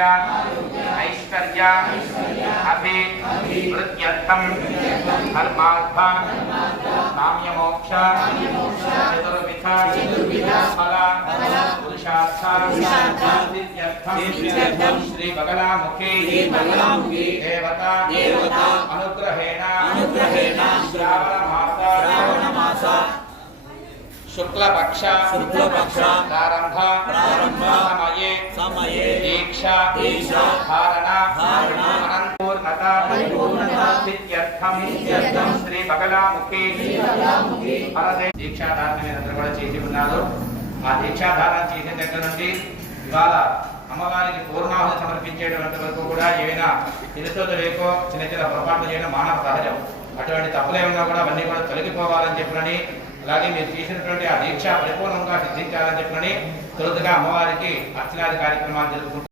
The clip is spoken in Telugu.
आरोग्य ऐश्वर्य अभिवृद्ध्यर्थं धर्मार्थ काम्यमोक्ष चतुर्विध फल पुरुषार्थ सिद्ध्यर्थं श्री बगलामुखी देवता अनुग्रहेण श्रावण मास शुक्लपक्ष प्रारंभ समये दीक्षा धारणा पूर्णता सिद्ध्यर्थं श्री बगलामुखी దీక్షాధారణ కూడా చేసి ఉన్నారు. ఆ దీక్షాధారణ చేసిన దగ్గర నుండి ఇవాళ అమ్మవారికి పూర్ణాహుతి సమర్పించేటువంటి వరకు కూడా ఏమైనా తెలుసో తెలియకో చిన్న చిన్న పొరపాట్లు చేయడం మానవ సహజం. అటువంటి తప్పులేమన్నా కూడా అవన్నీ కూడా తొలగిపోవాలని చెప్పినని, అలాగే మీరు చేసినటువంటి ఆ దీక్ష పరిపూర్ణంగా సిద్ధించాలని చెప్పినని తొలుతగా అమ్మవారికి అర్చనాది కార్యక్రమాలు జరుపుకుంటారు.